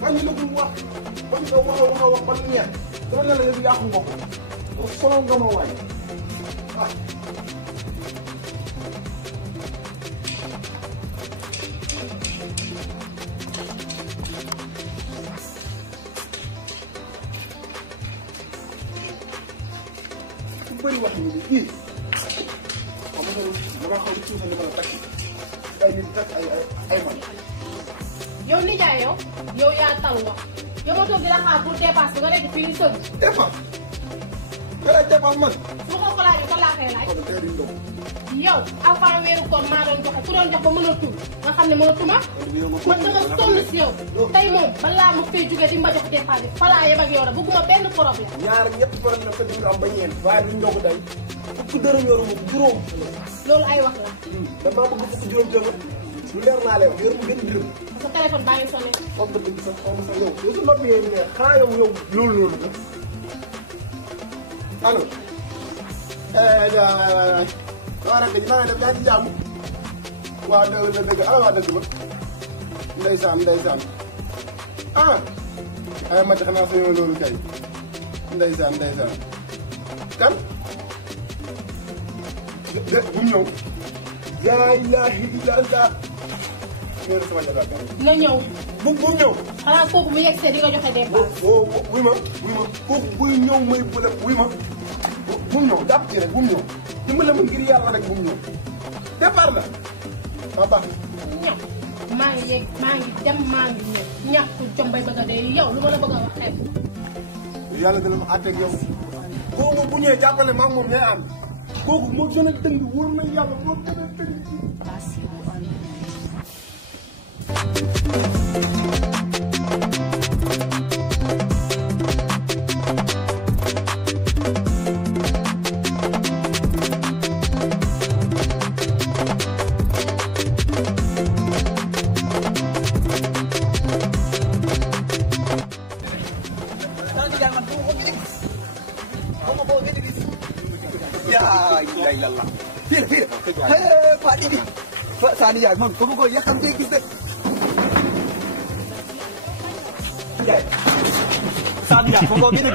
man ñu dugg wax man nga wax ba ñeent dama ne la yow yàqu nga ko solo nga ma waay ah. ku bëri wax ñu ni kii xam nga dama xaw di tuuti dama la takk ay nit takk ay man. yow nijaay yow yaa tal wax yow ma toog di la xaar pour dépense nga nekk fii sëb. dépense nga lay dépense man. su ma ko laajee kon laa koy laaj. kon tey duñ doon. yow avant weeru koor maa doon joxe ku doon jox ba mën a tuur nga xam ne mënatuma. man dama sonn si yow. tey moom balaa ma fay jógee di ma jox dépense bi fa laa yem ak yow la bëgguma benn problème. ñaar ñett problème la ko di am ba ñeent. waaye duñ doog day fukki dërëm yoru ma juróom. loolu ay wax la. damaa bëgg fukki juróom jëmm lu leer naa leen yoru ma benn dërëm. sa téléphone baa ngi sonné. xool ba dëgg sax xaw ma sax yow su noppi yee ne xanaa yow loolu la. allo. waaw nag maa ngi def yaa ci jàmm. waaw dëgg ala waa dëgg ba. ndeysaan. ah. ay ma xanaa sa yow loolu kay. ndeysaan. kan. bu mu ñëw. laa ilaaha illallaah. ñëw na sama jabar kan. na ñëw. bu mu ñëw. xanaa kooku bu yegsee di nga joxe dépense. wuy ma kooku buy ñëw may bële wuy ma bu mu ñëw jàpp ci rek bu mu ñëw dimbale ma ngir yàlla rek bu mu ñëw départ la waa baax ñëw maa ngi yegg maa ngi dem maa ngi ñëw ñàkk jom bay bëgg a dee yow lu ma la bëgg a wax xeet. yàlla dina ma àtteeg yow kooku bu ñëwee jàppale maa moom ñooy ànd kooku moo gën a dëng wóor na yàlla moo gën a dëng. Fir. Pak Didi. Pak Sani ya, mam. Kau ya kan dia kita. Jai. Sani ya, kau gini.